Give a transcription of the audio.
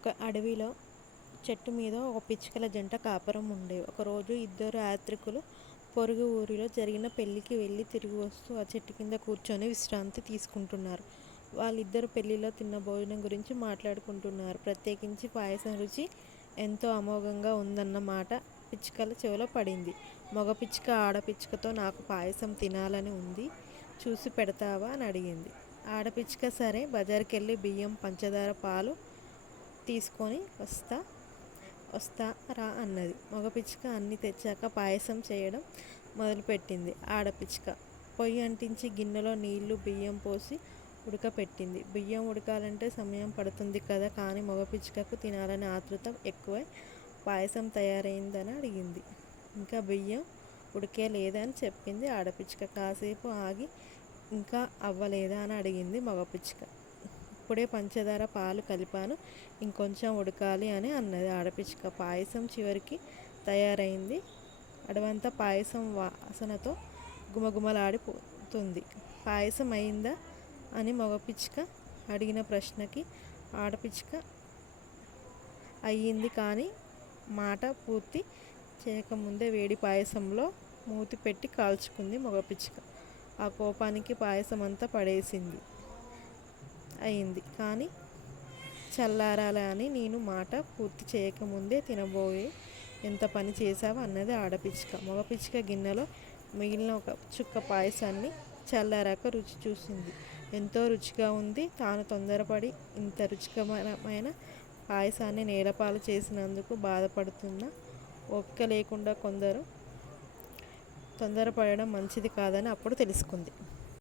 ఒక అడవిలో చెట్టు మీద ఒక పిచ్చుకల జంట కాపురం ఉండేవి ఒకరోజు ఇద్దరు యాత్రికులు పొరుగు ఊరిలో జరిగిన పెళ్ళికి వెళ్ళి తిరిగి వస్తూ ఆ చెట్టు కింద కూర్చొని విశ్రాంతి తీసుకుంటున్నారు. వాళ్ళిద్దరు పెళ్ళిలో తిన్న భోజనం గురించి మాట్లాడుకుంటున్నారు. ప్రత్యేకించి పాయసం రుచి ఎంతో అమోఘంగా ఉందన్న మాట పిచ్చుకల చెవిలో పడింది. మగ పిచ్చుక ఆడపిచ్చుకతో నాకు పాయసం తినాలని ఉంది చూసి పెడతావా? అని అడిగింది. ఆడపిచ్చుక సరే బజార్కి వెళ్ళి బియ్యం పంచదార పాలు తీసుకొని వస్తా వస్తా రా అన్నది. మగ పిచ్చుక అన్ని తెచ్చాక పాయసం చేయడం మొదలుపెట్టింది. ఆడపిచ్చుక పొయ్యి అంటించి గిన్నెలో నీళ్ళు బియ్యం పోసి ఉడకపెట్టింది. బియ్యం ఉడకాలంటే సమయం పడుతుంది కదా కానీ మగ పిచ్చుకకు తినాలనే ఆతృత ఎక్కువై పాయసం తయారైందని అడిగింది. ఇంకా బియ్యం ఉడికే లేదని చెప్పింది ఆడపిచ్చుక కాసేపు ఆగి ఇంకా అవ్వలేదా అని అడిగింది మగ పిచ్చుక. అప్పుడే పంచదార పాలు కలిపాను. ఇంకొంచెం ఉడకాలి అని అన్నది. ఆడపిచ్చుక పాయసం చివరికి తయారైంది. అడవంతా పాయసం వాసనతో గుమగుమలాడిపోతుంది. పాయసం అయిందా అని మగపిచ్చుక అడిగిన ప్రశ్నకి ఆడపిచ్చుక అయ్యింది కానీ మాట పూర్తి చేయకముందే వేడి పాయసంలో మూతి పెట్టి కాల్చుకుంది మగపిచ్చుక. ఆ కోపానికి పాయసం అంతా పడేసింది. అయింది. కానీ చల్లారాలా అని నేను మాట పూర్తి చేయకముందే తినబోయే ఎంత పని చేశావు అన్నది ఆడపిచ్చుక మగపిచ్చుక గిన్నెలో మిగిలిన ఒక చుక్క పాయసాన్ని చల్లారాక రుచి చూసింది. ఎంతో రుచిగా ఉంది. తాను తొందరపడి ఇంత రుచికరమైన పాయసాన్ని నేలపాలు చేసినందుకు బాధపడుతున్న ఓపిక లేకుండా కొందరు తొందరపడడం మంచిది కాదని అప్పుడు తెలుసుకుంది.